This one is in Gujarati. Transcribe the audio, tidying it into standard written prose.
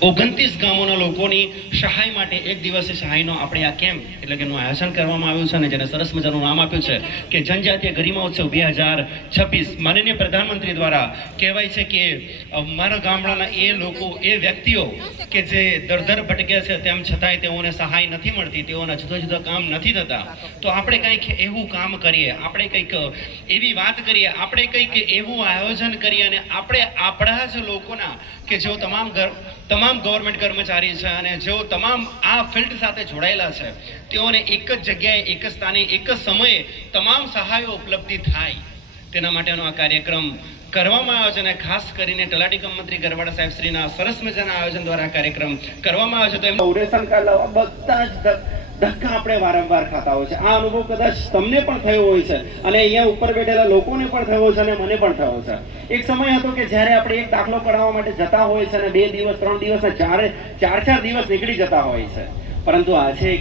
29 ગામોના લોકોની સહાય માટે એક દિવસીય સહાયનો આપણે આ કેમ્પ એટલે કે એનું આયોજન કરવામાં આવ્યું છે અને જેને સરસ મજાનું નામ આપ્યું છે કે જનજાતીય ગરિમા ઉત્સવ 2026. માનનીય પ્રધાનમંત્રી દ્વારા કહેવાય છે કે મારા ગામડાના એ લોકો, એ વ્યક્તિઓ કે જે દરદર ભટકે છે તેમ છતાંય તેઓને સહાય નથી મળતી, તેઓના જુદા જુદા કામ નથી થતા, તો આપણે કંઈક એવું કામ કરીએ, આપણે કંઈક એવી વાત કરીએ, આપણે કંઈક એવું આયોજન કરીએ અને આપણે આપણા જ લોકોના કે જેઓ તમામ ગવર્મેન્ટ કર્મચારી છે અને જેઓ તમામ આ ફિલ્ડ સાથે જોડાયેલા છે તેઓને એક જ જગ્યાએ, એક જ સ્થાને, એક જ સમયે તમામ સહાયો ઉપલબ્ધ થાય તેના માટેનો આ કાર્યક્રમ કરવામાં આવ્યો છે. અને ખાસ કરીને તલાટી કમ મંત્રી ગરવાડા સાહેબ શ્રીના સરસ મજાના આયોજન દ્વારા કાર્યક્રમ કરવામાં આવ્યો છે. તો એમનું રેશન કાર્ડ લાવવા બધા જ ધક્કા આપણે વારંવાર ખાતા હોય છે. આ અનુભવ કદાચ તમને પણ થયો હોય છે અને અહીંયા ઉપર બેઠેલા લોકોને પણ થયો છે અને મને પણ થયો છે. એક સમય હતો કે જ્યારે આપણે એક દાખલો કઢાવવા માટે જતા હોય છે અને 2 દિવસ, 3 દિવસ, 4 દિવસ નીકળી જતા હોય છે, પરંતુ આજે